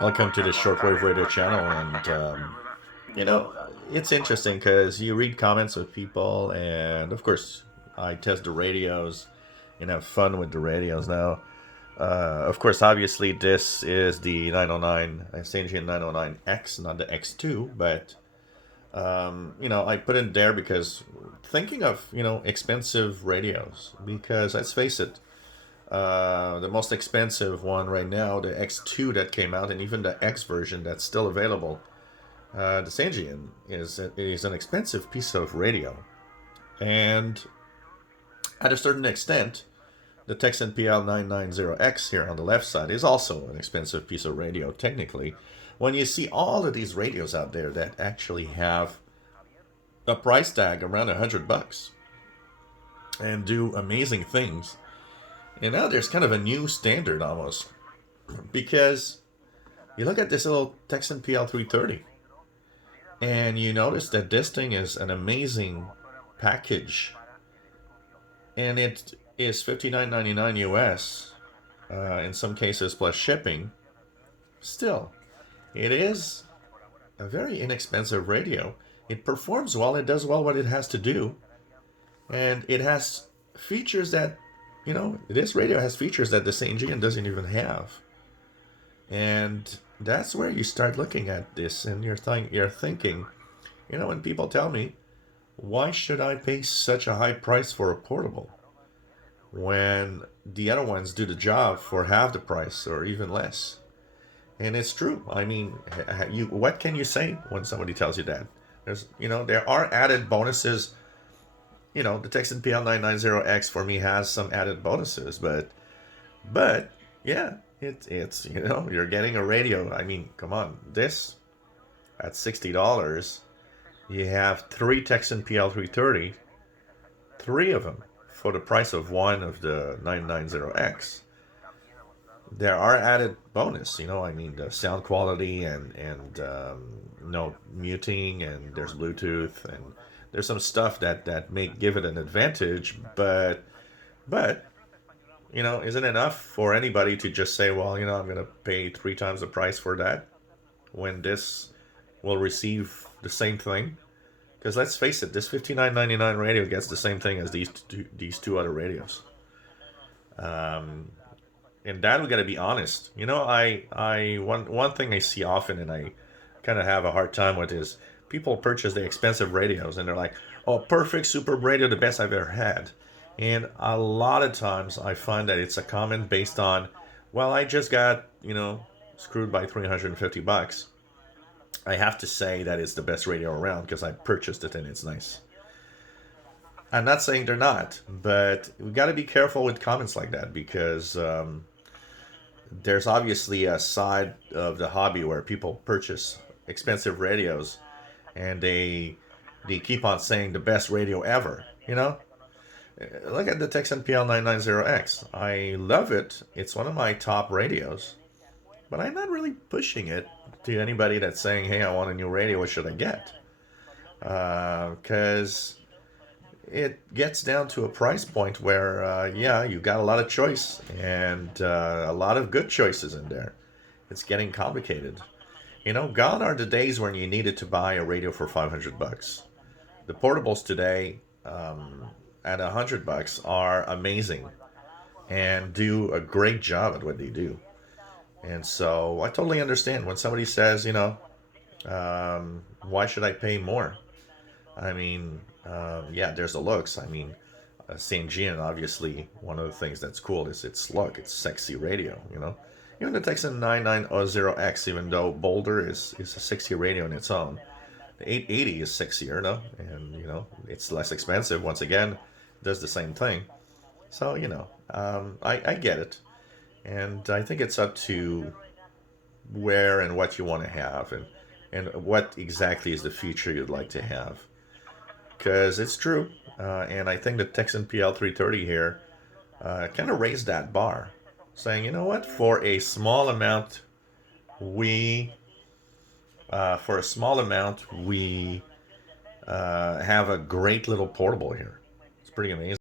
Welcome to the shortwave radio channel, and you know, it's interesting because you read comments of people, and of course, I test the radios and have fun with the radios now. Of course, obviously, this is the 909, Sangean 909X, not the X2, but I put it there because thinking of expensive radios, because let's face it, the most expensive one right now, the X2 that came out, and even the X version that's still available, the Sangean is an expensive piece of radio, and at a certain extent, the Tecsun PL-990X here on the left side is also an expensive piece of radio technically. When you see all of these radios out there that actually have a price tag around $100 and do amazing things, and now there's kind of a new standard almost, because you look at this little Tecsun PL-330 and you notice that this thing is an amazing package, and it is $59.99 US, in some cases plus shipping. Still, it is a very inexpensive radio. It performs well, it does well what it has to do, and it has features that, this radio has features that the Sangean doesn't even have. And that's where you start looking at this, and you're thinking, when people tell me, why should I pay such a high price for a portable when the other ones do the job for half the price or even less? And it's true. I mean, what can you say when somebody tells you that? There are added bonuses. The Tecsun PL-990X for me has some added bonuses, but yeah, it's you're getting a radio. I mean, come on, this at $60, you have three Tecsun PL-330, three of them for the price of one of the 990X. There are added bonus, the sound quality and no muting, and there's Bluetooth, and there's some stuff that may give it an advantage, but is it enough for anybody to just say, well, I'm going to pay 3 times the price for that when this will receive the same thing? Because let's face it, this $59.99 radio gets the same thing as these two other radios. And that we got to be honest. One thing I see often, and I kind of have a hard time with, is people purchase the expensive radios and they're like, oh, perfect, superb radio, the best I've ever had. And a lot of times I find that it's a comment based on, well, I just got, screwed by $350. I have to say that it's the best radio around because I purchased it and it's nice. I'm not saying they're not, but we got to be careful with comments like that, because there's obviously a side of the hobby where people purchase expensive radios and they keep on saying the best radio ever. Look at the Tecsun PL-990X. I love it. It's one of my top radios, but I'm not really pushing it to anybody that's saying, hey, I want a new radio, what should I get? Because it gets down to a price point where, you got a lot of choice, and a lot of good choices in there. It's getting complicated. Gone are the days when you needed to buy a radio for $500. The portables today, at $100 are amazing and do a great job at what they do. And so I totally understand when somebody says, why should I pay more? I mean, there's the looks. I mean, Sangean, obviously, one of the things that's cool is its look. It's sexy radio, Even the Tecsun 990X, even though Boulder is a sexy radio in its own, the 880 is sexier, no? And, it's less expensive. Once again, does the same thing. So, I get it. And I think it's up to where and what you want to have, and what exactly is the feature you'd like to have. Because it's true. And I think the Tecsun PL-330 here kind of raised that bar, saying, you know what, for a small amount, we have a great little portable here. It's pretty amazing.